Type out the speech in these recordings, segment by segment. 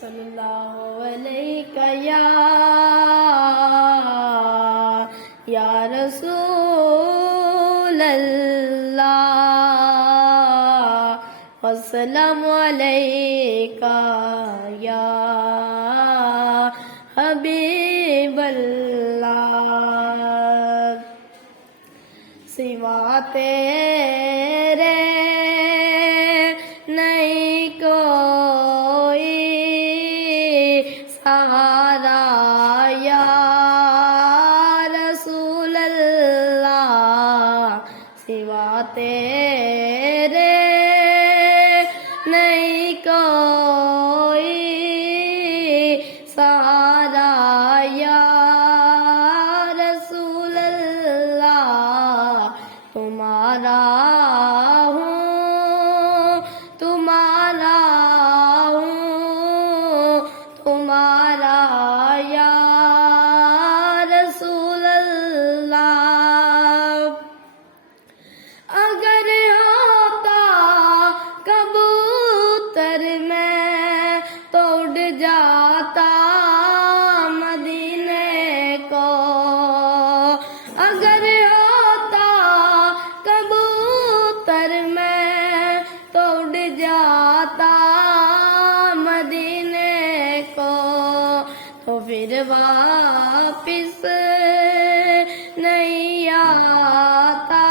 صلی اللہ علیہ یا رسول اللہ، والسلام علیکہ یا حبیب اللہ، سوا تیرے نہیں کوئی سہارا یا رسول اللہ، سوا تیرے نہیں کوئی سہارا یا رسول اللہ، تمہارا ہوں تمہارا ہوں تمہارا یا رسول اللہ، اگر ہوتا کبوتر میں تو اڑ جاتا مدینے کو، اگر ہوتا کبوتر میں تو اڑ جاتا مدینے کو، تو پھر واپس نہیں آتا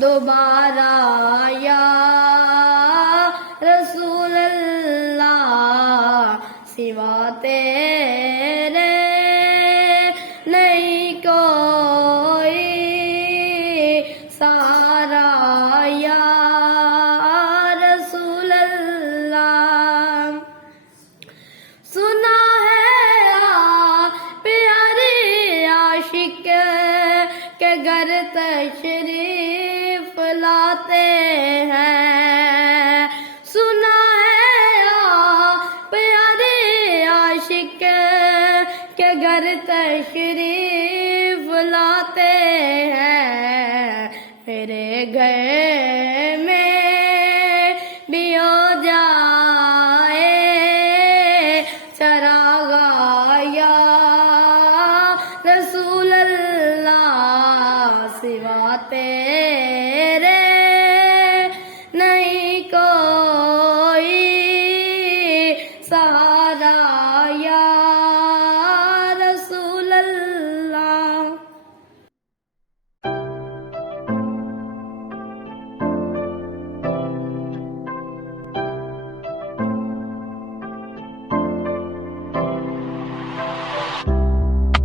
دوبارہ یا رسول اللہ، سوا تیرے